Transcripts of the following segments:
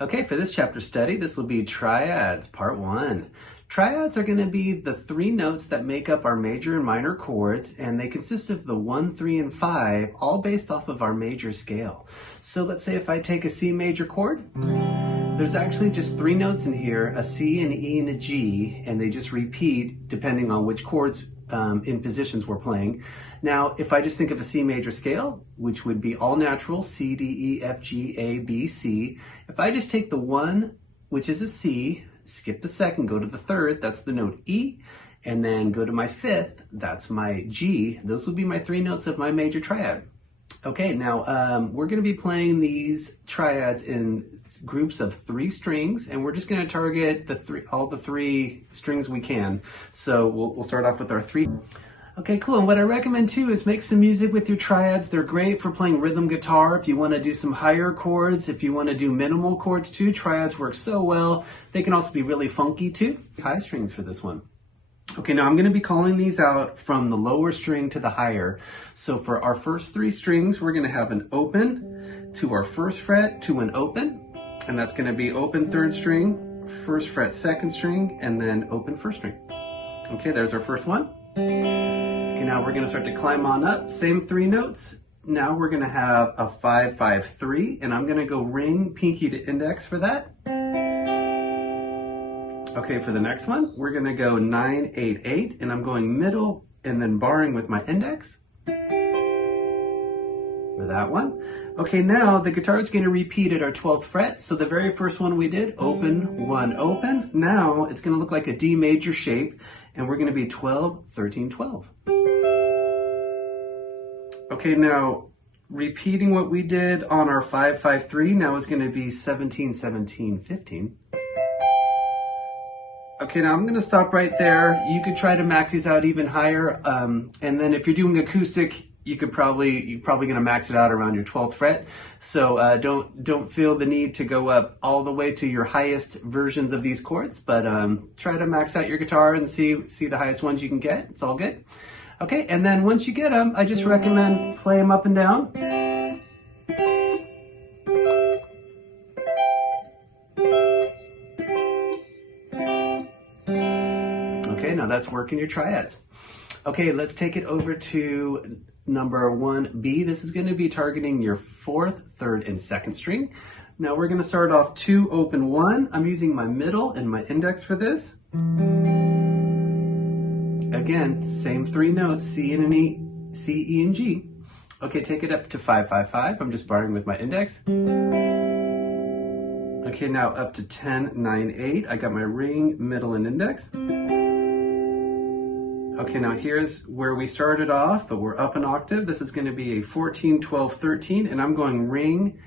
Okay, for this chapter study, this will be Triads, Part 1. Triads are going to be the three notes that make up our major and minor chords, and they consist of the 1, 3, and 5, all based off of our major scale. So let's say if I take a C major chord, there's actually just three notes in here, a C, an E, and a G, and they just repeat depending on which chords in positions we're playing. Now, if I just think of a C major scale, which would be all natural, C, D, E, F, G, A, B, C, if I just take the 1, which is a C, skip the second, go to the third, that's the note E, and then go to my fifth, that's my G, those would be my three notes of my major triad. Okay, now we're going to be playing these triads in groups of 3 strings, and we're just going to target all the 3 strings we can. So we'll start off with our 3. Okay, cool. And what I recommend too is make some music with your triads. They're great for playing rhythm guitar. If you want to do some higher chords, if you want to do minimal chords too, triads work so well. They can also be really funky too. High strings for this one. Okay, now I'm going to be calling these out from the lower string to the higher. So for our first 3 strings, we're going to have an open to our first fret to an open, and that's going to be open 3rd string, first fret 2nd string, and then open 1st string. Okay, there's our first one. Okay, now we're going to start to climb on up, same 3 notes. Now we're going to have a 5, 5, 3, and I'm going to go ring pinky to index for that. Okay, for the next one, we're going to go 9, 8, 8, and I'm going middle and then barring with my index for that one. Okay, now the guitar is going to repeat at our 12th fret. So the very first one we did, open, 1, open. Now it's going to look like a D major shape, and we're going to be 12, 13, 12. Okay, now repeating what we did on our 5, 5, 3, now it's going to be 17, 17, 15. Okay, now I'm going to stop right there. You could try to max these out even higher, and then if you're doing acoustic, you're probably going to max it out around your 12th fret. So don't feel the need to go up all the way to your highest versions of these chords, but try to max out your guitar and see the highest ones you can get. It's all good. Okay, and then once you get them, I just recommend play them up and down. Okay, now that's working your triads. Okay, let's take it over to number 1B. This is going to be targeting your 4th, 3rd, and 2nd string. Now we're going to start off 2, open 1. I'm using my middle and my index for this. Again, same 3 notes, C, and an E, C, E, and G. Okay, take it up to 5, 5, 5. I'm just barring with my index. Okay, now up to 10, 9, 8. I got my ring, middle, and index. Okay, now here's where we started off, but we're up an octave. This is going to be a 14, 12, 13, and I'm going ring,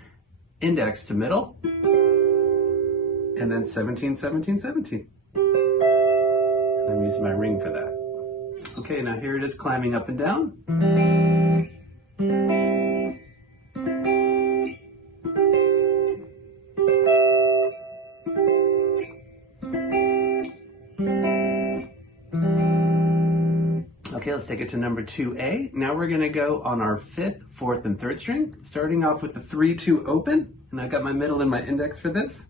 index to middle, and then 17, 17, 17. And I'm using my ring for that. Okay, now here it is climbing up and down. Okay, let's take it to number 2A. Now we're going to go on our 5th, 4th, and 3rd string, starting off with the 3, 2, open, and I've got my middle and my index for this.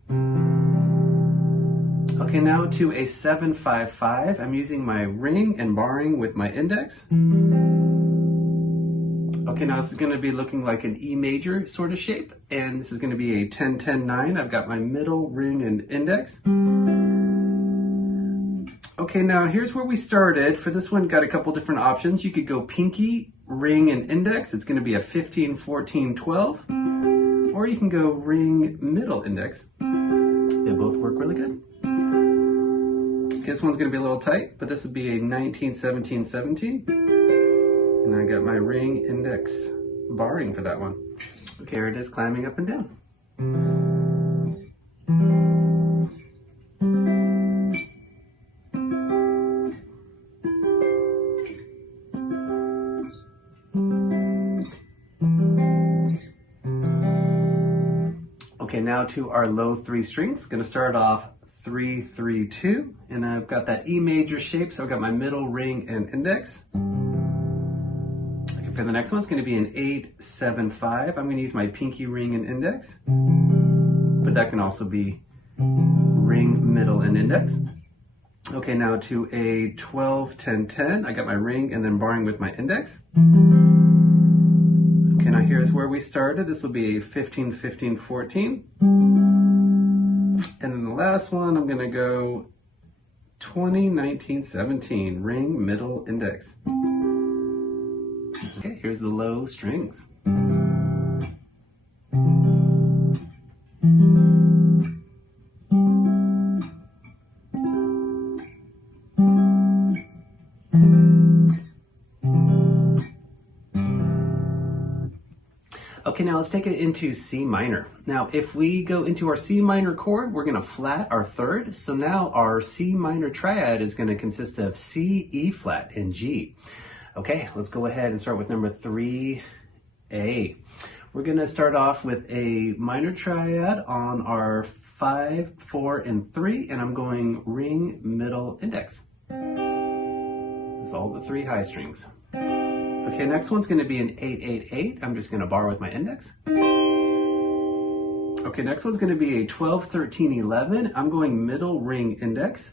Okay, now to a 7, 5, 5. I'm using my ring and barring with my index. Okay, now this is going to be looking like an E major sort of shape, and this is going to be a 10, 10, 9. I've got my middle, ring, and index. Okay, now here's where we started. For this one, got a couple different options. You could go pinky, ring, and index. It's going to be a 15, 14, 12. Or you can go ring, middle, index. They both work really good. Okay, this one's going to be a little tight, but this would be a 19, 17, 17. And I got my ring, index, barring for that one. Okay, here it is climbing up and down. Okay, now to our low 3 strings. Going to start off 3, 3, 2, and I've got that E major shape, so I've got my middle, ring, and index. Okay, for the next one, it's going to be an 8, 7, 5. I'm going to use my pinky, ring, and index. but that can also be ring, middle, and index. Okay, now to a 12, 10, 10. I got my ring and then barring with my index. Okay, now here's where we started. This will be a 15, 15, 14. And then the last one, I'm gonna go 20, 19, 17. Ring, middle, index. Okay, here's the low strings. Okay, now let's take it into C minor. Now, if we go into our C minor chord, we're gonna flat our third. So now our C minor triad is gonna consist of C, E flat, and G. Okay, let's go ahead and start with number 3A. We're gonna start off with a minor triad on our 5, 4, and 3, and I'm going ring, middle, index. That's all the 3 high strings. Okay, next one's gonna be an 8, 8, 8. I'm just gonna bar with my index. Okay, next one's gonna be a 12, 13, 11. I'm going middle, ring, index.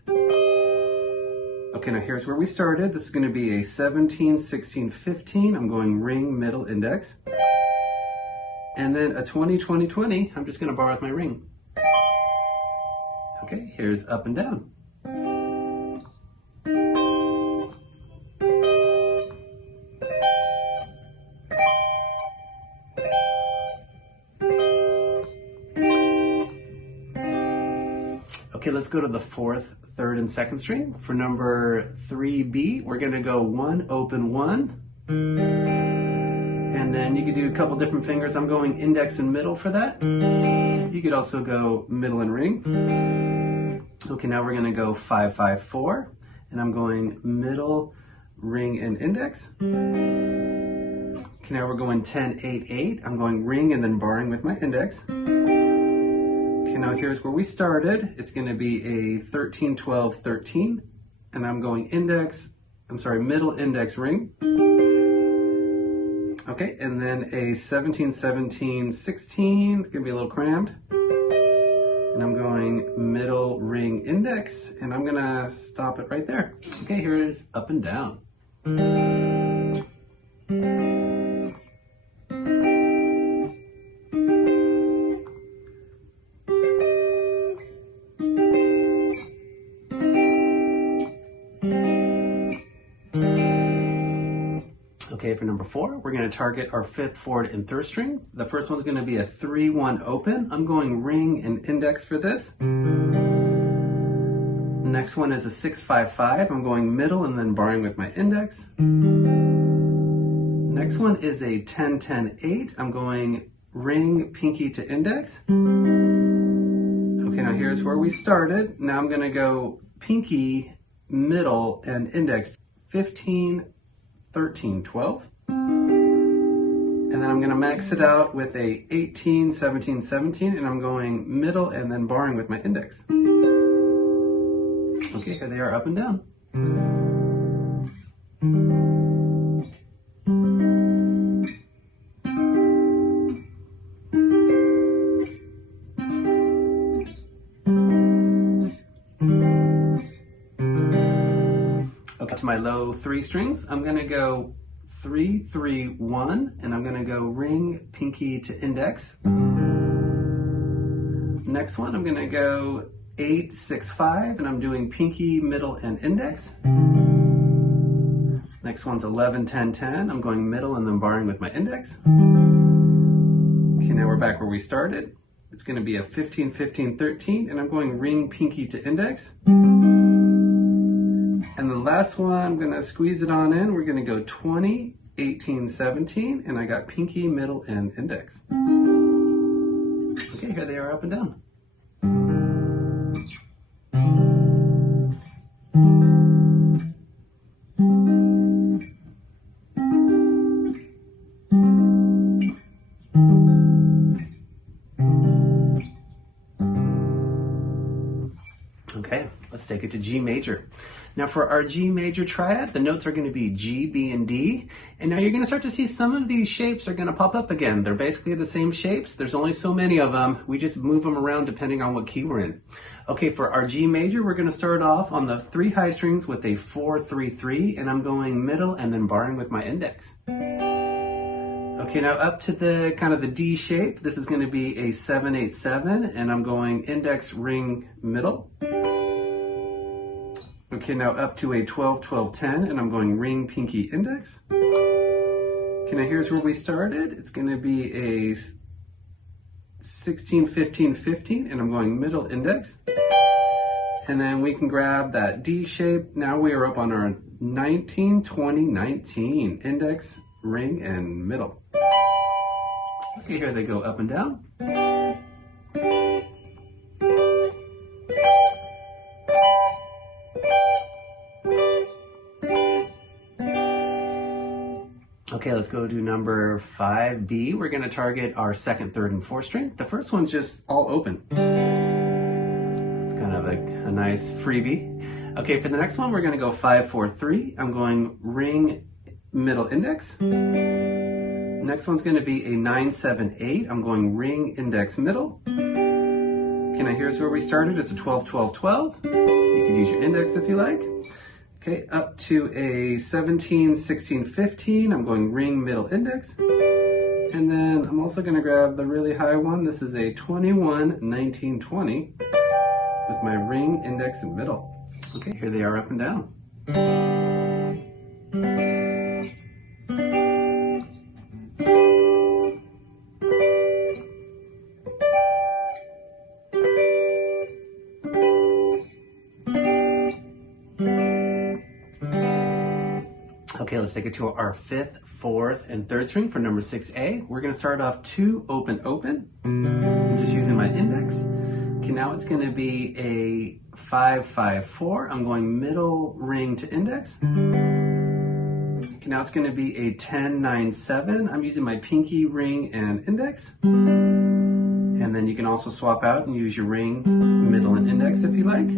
Okay, now here's where we started. This is gonna be a 17, 16, 15. I'm going ring, middle, index. And then a 20, 20, 20. I'm just gonna bar with my ring. Okay, here's up and down. Okay, let's go to the 4th, 3rd, and 2nd string. For number 3B, we're gonna go 1, open 1. And then you could do a couple different fingers. I'm going index and middle for that. You could also go middle and ring. Okay, now we're gonna go 5, 5, 4. And I'm going middle, ring, and index. Okay, now we're going 10, 8, 8. I'm going ring and then barring with my index. Okay, now here's where we started. It's gonna be a 13, 12, 13, and I'm going middle, index, ring. Okay, and then a 17, 17, 16, it's gonna be a little crammed. And I'm going middle, ring, index, and I'm gonna stop it right there. Okay, here it is, up and down. Okay, for number 4, we're going to target our 5th, 4th, and 3rd string. The first one's going to be a 3, 1 open. I'm going ring and index for this. Next one is a 6, 5, 5. I'm going middle and then barring with my index. Next one is a 10, 10, 8. I'm going ring, pinky to index. Okay, now here's where we started. Now I'm going to go pinky, middle, and index. 15, 13, 12. And then I'm gonna max it out with a 18, 17, 17, and I'm going middle and then barring with my index. Okay, here they are up and down. Okay, to my low 3 strings, I'm gonna go 3, 3, 1, and I'm gonna go ring, pinky to index. Next one, I'm gonna go 8, 6, 5, and I'm doing pinky, middle, and index. Next one's 11, 10, 10. I'm going middle and then barring with my index. Okay, now we're back where we started. It's gonna be a 15, 15, 13, and I'm going ring, pinky to index. And the last one, I'm gonna squeeze it on in. We're gonna go 20, 18, 17, and I got pinky, middle, and index. Okay, here they are up and down. Okay, Let's take it to G major. Now for our G major triad, the notes are going to be G, B, and D. And now you're going to start to see some of these shapes are going to pop up again. They're basically the same shapes. There's only so many of them. We just move them around depending on what key we're in. Okay, for our G major, we're going to start off on the 3 high strings with a 4-3-3, and I'm going middle and then barring with my index. Okay, now up to the kind of the D shape, this is going to be a 7-8-7, and I'm going index, ring, middle. Okay, now up to a 12-12-10, and I'm going ring, pinky, index. Okay, now here's where we started. It's going to be a 16-15-15, and I'm going middle, index. And then we can grab that D shape. Now we are up on our 19-20-19, index, ring, and middle. Okay, here they go up and down. Okay, let's go to number 5B. We're going to target our 2nd, 3rd, and 4th string. The first one's just all open. It's kind of a nice freebie. Okay, for the next one, we're going to go 5-4-3. I'm going ring, middle, index. Next one's going to be a 9-7-8. I'm going ring, index, middle. Okay, now here's where we started. It's a 12-12-12. You can use your index if you like. Okay, up to a 17-16-15. I'm going ring, middle, index. And then I'm also going to grab the really high one. This is a 21-19-20 with my ring, index, and middle. Okay, here they are up and down. Okay, let's take it to our 5th, 4th, and 3rd string for number 6A. We're going to start off 2 open, open. I'm just using my index. Okay, now it's going to be a 5-5-4. I'm going middle, ring to index. Okay, now it's going to be a 10-9-7. I'm using my pinky, ring, and index. And then you can also swap out and use your ring, middle, and index if you like.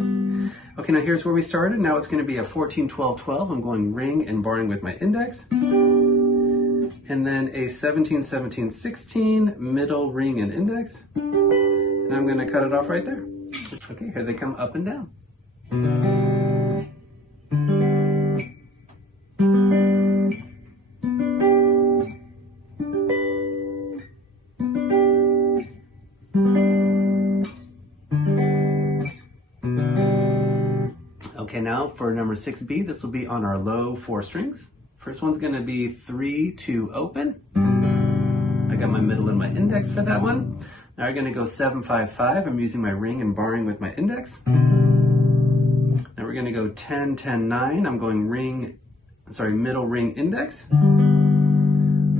Okay, now here's where we started. Now it's going to be a 14-12-12. I'm going ring and barring with my index. And then a 17-17-16, middle, ring, and index. And I'm going to cut it off right there. Okay, here they come up and down. Okay, now for number 6B, this will be on our low 4 strings. First one's going to be 3-2 open. I got my middle and my index for that one. Now we're going to go 7-5-5. I'm using my ring and barring with my index. Now we're going to go 10-10-9. I'm going middle, ring, index.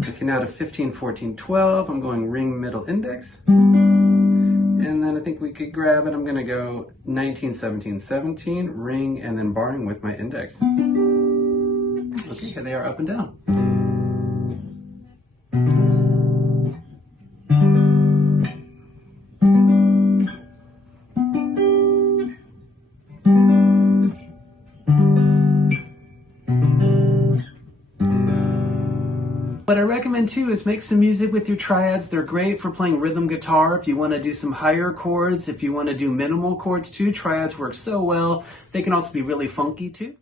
Okay, now to 15-14-12. I'm going ring, middle, index. And then I think we could grab it. I'm going to go 19-17-17, ring, and then barring with my index. Okay, here they are up and down. What I recommend too is make some music with your triads. They're great for playing rhythm guitar. If you want to do some higher chords, if you want to do minimal chords too, triads work so well. They can also be really funky too.